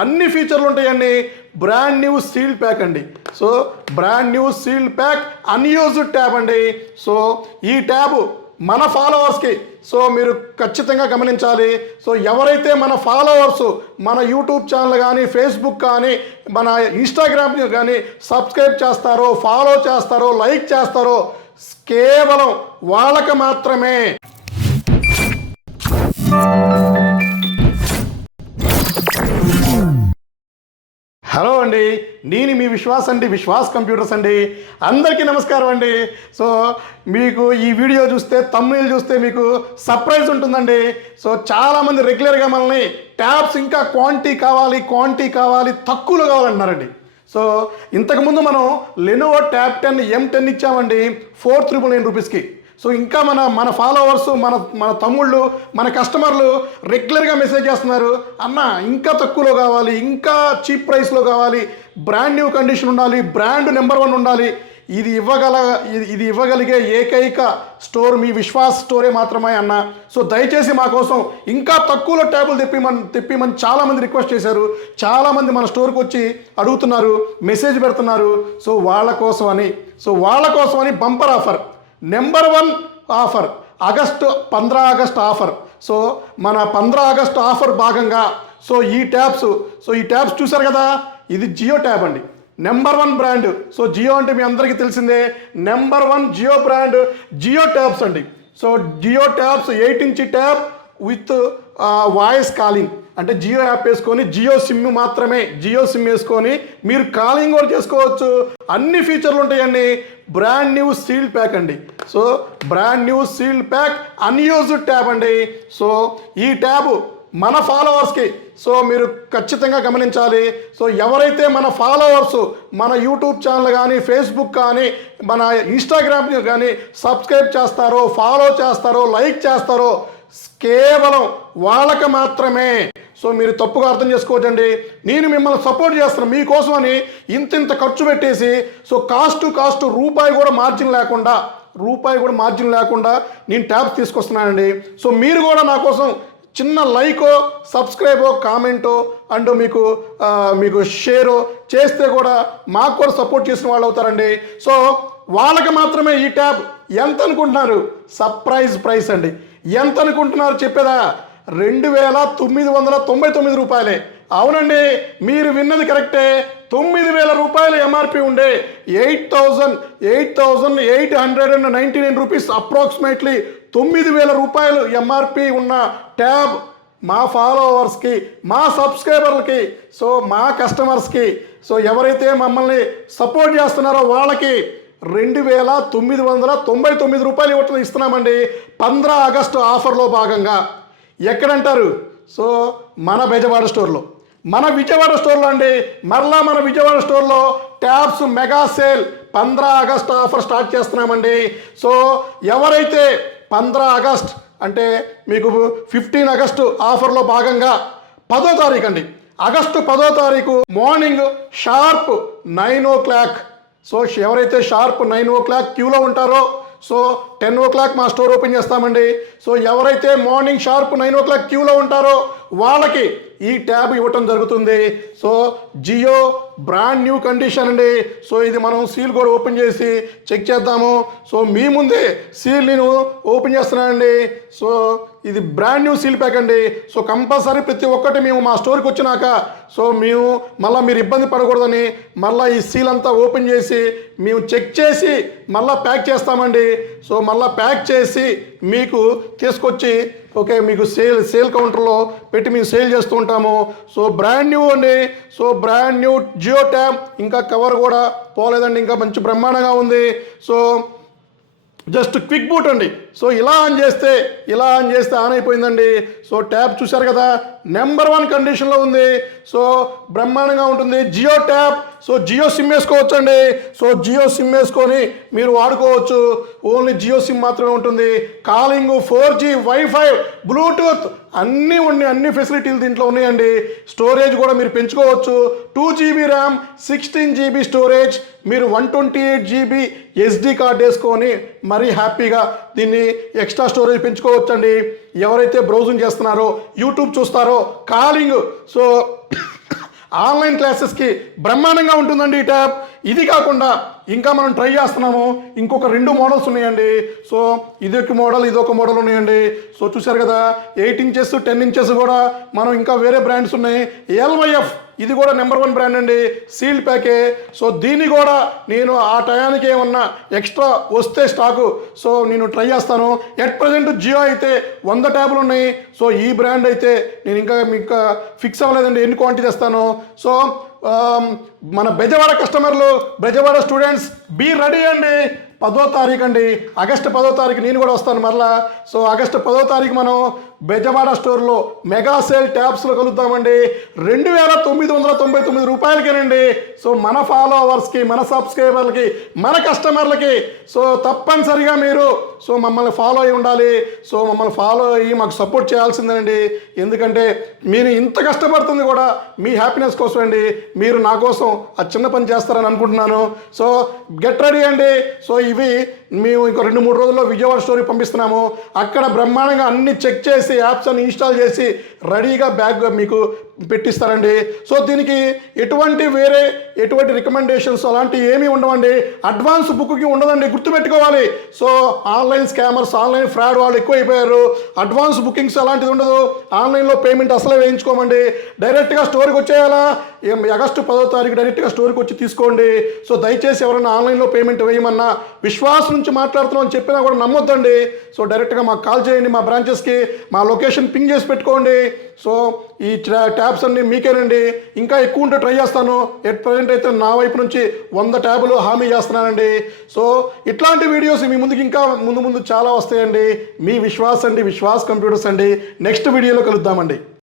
అన్ని ఫీచర్లు ఉంటాయండి. బ్రాండ్ న్యూ సీల్ ప్యాక్ అండి. So brand new seal pack unused tab అండి. సో ఈ ట్యాబ్ మన ఫాలోవర్స్కి సో మీరు ఖచ్చితంగా గమనించాలి. సో ఎవరైతే మన ఫాలోవర్స్ మన యూట్యూబ్ ఛానల్ కానీ ఫేస్బుక్ కానీ మన ఇన్స్టాగ్రామ్ కానీ సబ్స్క్రైబ్ చేస్తారో, ఫాలో చేస్తారో, లైక్ చేస్తారో కేవలం వాళ్ళకి మాత్రమే. హలో అండి, నేను మీ విశ్వాస్ అండి, విశ్వాస్ కంప్యూటర్స్ అండి. అందరికీ నమస్కారం అండి. సో మీకు ఈ వీడియో చూస్తే తమ్ముళ్ళు చూస్తే మీకు సర్ప్రైజ్ ఉంటుందండి. సో చాలామంది రెగ్యులర్గా మనల్ని ట్యాబ్స్ ఇంకా క్వాంటిటీ కావాలి తక్కువలో కావాలంటున్నారండి. సో ఇంతకుముందు మనం లెనోవో ట్యాబ్ 10 M10 ఇచ్చామండి 4,999 రూపీస్కి. సో ఇంకా మన ఫాలోవర్స్ మన తమ్ముళ్ళు మన కస్టమర్లు రెగ్యులర్గా మెసేజ్ చేస్తున్నారు, అన్న ఇంకా తక్కువలో కావాలి, ఇంకా చీప్ ప్రైస్లో కావాలి, బ్రాండ్ న్యూ కండిషన్ ఉండాలి, బ్రాండ్ నెంబర్ 1 ఉండాలి. ఇది ఇవ్వగలిగే ఏకైక స్టోర్ మీ విశ్వాస్ స్టోరే మాత్రమే అన్న. సో దయచేసి మా కోసం ఇంకా తక్కువలో ట్యాబులు తెప్పిమని చాలామంది రిక్వెస్ట్ చేశారు. చాలామంది మన స్టోర్కి వచ్చి అడుగుతున్నారు, మెసేజ్ పెడుతున్నారు. సో వాళ్ళ కోసమని bumper offer, number 1 offer, 15 August offer. So మన 15 ఆగస్ట్ ఆఫర్ భాగంగా సో ఈ ట్యాబ్స్ చూసారు కదా, ఇది జియో ట్యాబ్ అండి, నెంబర్ 1 బ్రాండ్. సో జియో అంటే మీ అందరికీ తెలిసిందే, number 1 Jio brand Jio tabs అండి. So Jio tabs 8" tab with voice calling, అంటే జియో యాప్ వేసుకొని జియో సిమ్ వేసుకొని మీరు కాలింగ్ కూడా చేసుకోవచ్చు. అన్ని ఫీచర్లు ఉంటాయండి. బ్రాండ్ న్యూ సీల్ ప్యాక్ అండి. So brand new seal pack unused tab అండి. సో ఈ ట్యాబ్ మన ఫాలోవర్స్కి సో మీరు ఖచ్చితంగా గమనించాలి. సో ఎవరైతే మన ఫాలోవర్స్ మన యూట్యూబ్ ఛానల్ కానీ ఫేస్బుక్ కానీ మన ఇన్స్టాగ్రామ్ కానీ సబ్స్క్రైబ్ చేస్తారో, ఫాలో చేస్తారో, లైక్ చేస్తారో కేవలం వాళ్ళకి మాత్రమే. సో మీరు తప్పుగా అర్థం చేసుకోవచ్చండి. నేను మిమ్మల్ని సపోర్ట్ చేస్తున్నాను మీకోసమని ఇంత ఖర్చు పెట్టేసి సో కాస్ట్ రూపాయి కూడా మార్జిన్ లేకుండా నేను ట్యాబ్స్ తీసుకొస్తున్నానండి. సో మీరు కూడా నా కోసం చిన్న లైకో, సబ్స్క్రైబో, కామెంటో అండ్ మీకు షేరో చేస్తే కూడా మాకు కూడా సపోర్ట్ చేసిన వాళ్ళు అవుతారండి. సో వాళ్ళకి మాత్రమే ఈ ట్యాబ్. ఎంత అనుకుంటున్నారు? సర్ప్రైజ్ ప్రైస్ అండి. ఎంత అనుకుంటున్నారు చెప్పేదా? 2,999 రూపాయలే. అవునండి, మీరు విన్నది కరెక్టే. 9,000 రూపాయలు ఎంఆర్పి ఉండే 8,899 రూపీస్, అప్రాక్సిమేట్లీ 9,000 రూపాయలు ఎంఆర్పి ఉన్న ట్యాబ్ మా ఫాలోవర్స్కి, మా సబ్స్క్రైబర్లకి, సో మా కస్టమర్స్కి, సో ఎవరైతే మమ్మల్ని సపోర్ట్ చేస్తున్నారో వాళ్ళకి 2,999 రూపాయలు ఇస్తున్నామండి 15 ఆగస్టు ఆఫర్లో భాగంగా. ఎక్కడంటారు? సో మన విజయవాడ స్టోర్లో అండి. మరలా మన విజయవాడ స్టోర్లో tabs mega sale 15 August offer start చేస్తున్నామండి. సో ఎవరైతే 15 ఆగస్ట్ అంటే మీకు 15 ఆగస్టు ఆఫర్లో భాగంగా 10వ తారీఖు అండి, ఆగస్టు 10వ తారీఖు మార్నింగ్ షార్ప్ 9 o'clock. సో ఎవరైతే షార్ప్ 9 o'clock క్యూలో ఉంటారో సో 10 o'clock మా స్టోర్ ఓపెన్ చేస్తామండి. సో ఎవరైతే మార్నింగ్ షార్ప్ 9 o'clock క్యూలో ఉంటారో వాళ్ళకి ఈ ట్యాబ్ ఇవ్వటం జరుగుతుంది. So Jio brand new condition అండి. సో ఇది మనం సీల్ కూడా ఓపెన్ చేసి చెక్ చేద్దాము. సో మీ ముందే సీల్ నేను ఓపెన్ చేస్తున్నానండి. సో ఇది బ్రాండ్ న్యూ సీల్ ప్యాక్ అండి. సో కంపల్సరీ ప్రతి ఒక్కటి మేము మా స్టోర్కి వచ్చినాక సో మేము మళ్ళీ మీరు ఇబ్బంది పడకూడదని మళ్ళీ ఈ సీల్ అంతా ఓపెన్ చేసి మేము చెక్ చేసి మళ్ళీ ప్యాక్ చేస్తామండి. సో మళ్ళీ ప్యాక్ చేసి మీకు తీసుకొచ్చి మీకు సేల్ కౌంటర్లో పెట్టి మేము సేల్ చేస్తూ ఉంటాము. సో బ్రాండ్ న్యూ అండి. So brand new Jio tab, ఇంకా కవర్ కూడా పోలేదండి, ఇంకా మంచి బ్రహ్మాండంగా ఉంది. సో జస్ట్ క్విక్ బూట్ అండి. సో ఇలా ఆన్ చేస్తే ఆన్ అయిపోయిందండి. సో ట్యాబ్ చూశారు కదా, నెంబర్ 1 కండిషన్లో ఉంది. సో బ్రహ్మాండంగా ఉంటుంది Jio tab. So Jio sim వేసుకోవచ్చు అండి. సో జియో సిమ్ వేసుకొని మీరు వాడుకోవచ్చు. ఓన్లీ జియో సిమ్ మాత్రమే ఉంటుంది. కాలింగ్, 4G, వైఫై, బ్లూటూత్ అన్ని ఫెసిలిటీలు దీంట్లో ఉన్నాయండి. స్టోరేజ్ కూడా మీరు పెంచుకోవచ్చు. 2GB ర్యామ్, 16GB స్టోరేజ్, మీరు 128GB SD కార్డ్ వేసుకొని మరీ హ్యాపీగా దీన్ని ఎక్స్ట్రా స్టోరేజ్ పెంచుకోవచ్చు అండి. ఎవరైతే బ్రౌజింగ్ చేస్తున్నారో, యూట్యూబ్ చూస్తారో, కాలింగ్, సో ఆన్లైన్ క్లాసెస్కి బ్రహ్మాండంగా ఉంటుందండి ఈ ట్యాబ్. ఇది కాకుండా ఇంకా మనం ట్రై చేస్తున్నాము, ఇంకొక 2 మోడల్స్ ఉన్నాయండి. సో ఇదొక మోడల్ ఉన్నాయండి. సో చూశారు కదా, 8 ఇంచెస్ 10 ఇంచెస్ కూడా మనం ఇంకా వేరే బ్రాండ్స్ ఉన్నాయి. LYF ఇది కూడా నెంబర్ 1 బ్రాండ్ అండి, సీల్డ్ ప్యాకే. సో దీన్ని కూడా నేను ఆ టయానికి ఏమన్నా ఎక్స్ట్రా వస్తే స్టాకు సో నేను ట్రై చేస్తాను. ఎట్ ప్రజెంట్ జియో అయితే 100 ట్యాబ్లు ఉన్నాయి. సో ఈ బ్రాండ్ అయితే నేను ఇంకా ఫిక్స్ అవ్వలేదండి ఎన్ని క్వాంటిటీ తెస్తాను. సో మన బెజవాడ కస్టమర్లు, బెజవాడ స్టూడెంట్స్ బీ రెడీ అండి. 10వ తారీఖు అండి, ఆగస్టు 10వ తారీఖు నేను కూడా వస్తాను మరలా. సో ఆగస్టు 10వ తారీఖు మనం బెజవాడ స్టోర్లో మెగా సేల్ ట్యాబ్స్లో కలుద్దామండి. 2,999 రూపాయలకేనండి. సో మన ఫాలోవర్స్కి, మన సబ్స్క్రైబర్లకి, మన కస్టమర్లకి సో తప్పనిసరిగా మీరు సో మమ్మల్ని ఫాలో అయి ఉండాలి. సో మమ్మల్ని ఫాలో అయ్యి మాకు సపోర్ట్ చేయాల్సిందేనండి. ఎందుకంటే మీరు ఇంత కష్టపడుతుంది కూడా మీ హ్యాపీనెస్ కోసం అండి. మీరు నా కోసం ఆ చిన్న పని చేస్తారని అనుకుంటున్నాను. సో గెట్ రెడీ అండి. సో ఇవి మేము ఇంకో 2-3 రోజుల్లో విజయవాడ స్టోర్కి పంపిస్తున్నాము. అక్కడ బ్రహ్మాండంగా అన్ని చెక్ చేసి యాప్స్ అన్ని ఇన్స్టాల్ చేసి రెడీగా బ్యాగ్ మీకు పెట్టిస్తారండి. సో దీనికి ఎటువంటి రికమెండేషన్స్ అలాంటివి ఏమీ ఉండవండి. అడ్వాన్స్ బుక్కి ఉండదండి, గుర్తుపెట్టుకోవాలి. So online scammers, online fraud వాళ్ళు ఎక్కువైపోయారు. అడ్వాన్స్ బుకింగ్స్ అలాంటిది ఉండదు. ఆన్లైన్లో పేమెంట్ అసలే వేయించుకోమండి. డైరెక్ట్గా స్టోర్కి వచ్చేయాలా, ఆగస్టు 10వ తారీఖు డైరెక్ట్గా స్టోర్కి వచ్చి తీసుకోండి. సో దయచేసి ఎవరైనా ఆన్లైన్లో పేమెంట్ వేయమన్నా, విశ్వాస్ నుంచి మాట్లాడుతున్నాం అని చెప్పినా కూడా నమ్మొద్దండి. సో డైరెక్ట్గా మాకు కాల్ చేయండి, మా బ్రాంచెస్కి మా లొకేషన్ పింగ్ చేసి పెట్టుకోండి. సో ఈ ట్యాబ్స్ అన్నీ మీకేనండి. ఇంకా ఎక్కువ ఉంటే ట్రై చేస్తాను. ఎట్ ప్రజెంట్ అయితే నా వైపు నుంచి 100 ట్యాబులు హామీ చేస్తున్నానండి. సో ఇట్లాంటి వీడియోస్ మీ ముందుకు ఇంకా ముందు చాలా వస్తాయండి. మీ విశ్వాస్ కంప్యూటర్స్ అండి. నెక్స్ట్ వీడియోలో కలుద్దామండి.